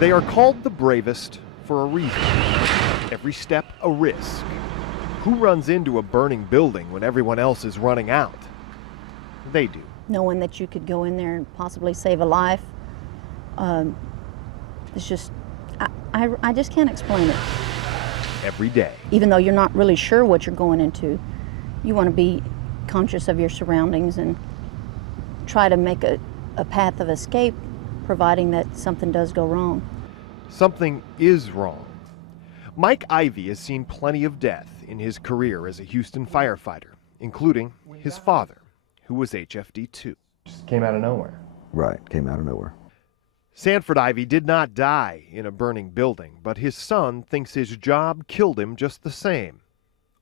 They are called the bravest for a reason. Every step a risk. Who runs into a burning building when everyone else is running out? They do. Knowing that you could go in there and possibly save a life, it's just, I just can't explain it. Every day. Even though you're not really sure what you're going into, you want to be conscious of your surroundings and try to make a path of escape, providing that something does go wrong. Something is wrong. Mike Ivey has seen plenty of death in his career as a Houston firefighter, including his father, who was HFD 2. Just came out of nowhere. Right, came out of nowhere. Sanford Ivey did not die in a burning building, but his son thinks his job killed him just the same,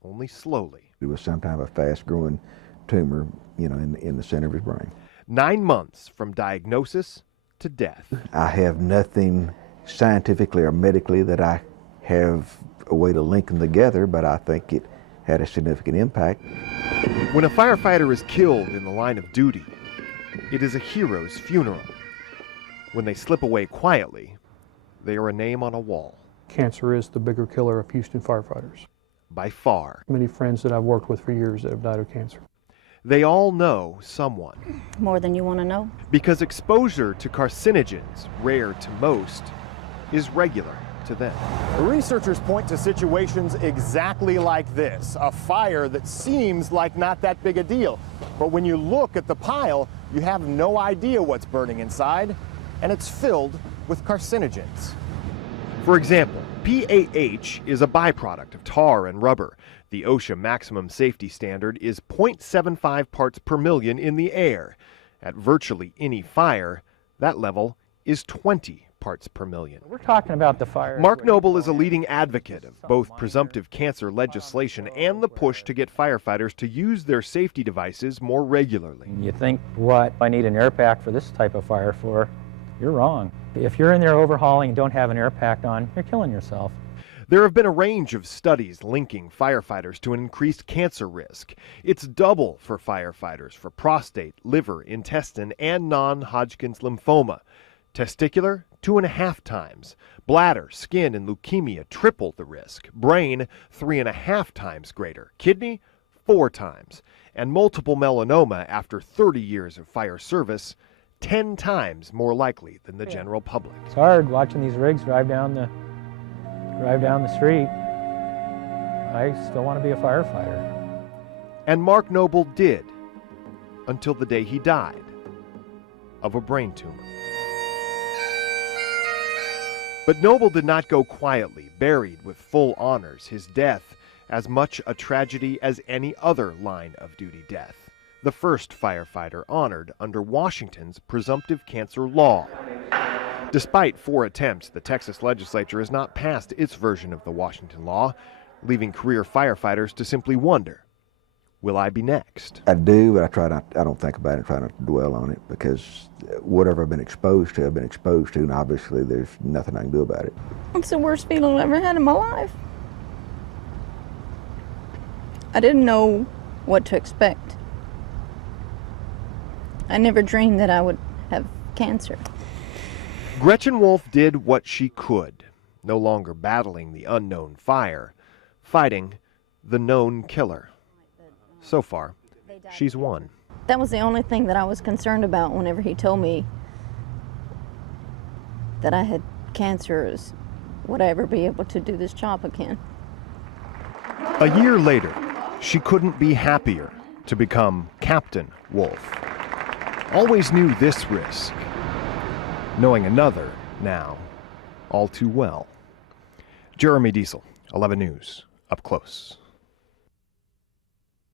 only slowly. It was some kind of a fast-growing tumor, in the center of his brain. 9 months from diagnosis to death. I have nothing scientifically or medically that I have a way to link them together, but I think it had a significant impact. When a firefighter is killed in the line of duty, it is a hero's funeral. When they slip away quietly, they are a name on a wall. Cancer is the bigger killer of Houston firefighters. By far. Many friends that I've worked with for years that have died of cancer. They all know someone. More than you want to know. Because exposure to carcinogens, rare to most, is regular to them. The researchers point to situations exactly like this, a fire that seems like not that big a deal. But when you look at the pile, you have no idea what's burning inside, and it's filled with carcinogens. For example, PAH is a byproduct of tar and rubber. The OSHA maximum safety standard is 0.75 parts per million in the air. At virtually any fire, that level is 20 parts per million. We're talking about the fire. Mark Noble is a leading advocate of both presumptive cancer legislation and the push to get firefighters to use their safety devices more regularly. You think, what, I need an air pack for this type of fire for? You're wrong. If you're in there overhauling and don't have an air pack on, you're killing yourself. There have been a range of studies linking firefighters to an increased cancer risk. It's double for firefighters for prostate, liver, intestine, and non-Hodgkin's lymphoma. Testicular, 2.5 times. Bladder, skin, and leukemia triple the risk. Brain, 3.5 times greater. Kidney, 4 times. And multiple melanoma after 30 years of fire service, 10 times more likely than the general public. It's hard watching these rigs drive down the street. I still want to be a firefighter. And Mark Noble did, until the day he died of a brain tumor. But Noble did not go quietly, buried with full honors, his death as much a tragedy as any other line of duty death. The first firefighter honored under Washington's presumptive cancer law. Despite 4 attempts, the Texas legislature has not passed its version of the Washington law, leaving career firefighters to simply wonder, will I be next? I do, but I don't think about it and try not to dwell on it, because whatever I've been exposed to, and obviously there's nothing I can do about it. It's the worst feeling I've ever had in my life. I didn't know what to expect. I never dreamed that I would have cancer. Gretchen Wolfe did what she could, no longer battling the unknown fire, fighting the known killer. So far, she's won. That was the only thing that I was concerned about whenever he told me that I had cancer, is would I ever be able to do this job again? A year later, she couldn't be happier to become Captain Wolfe. Always knew this risk, knowing another now all too well. Jeremy Diesel, 11 News, up close.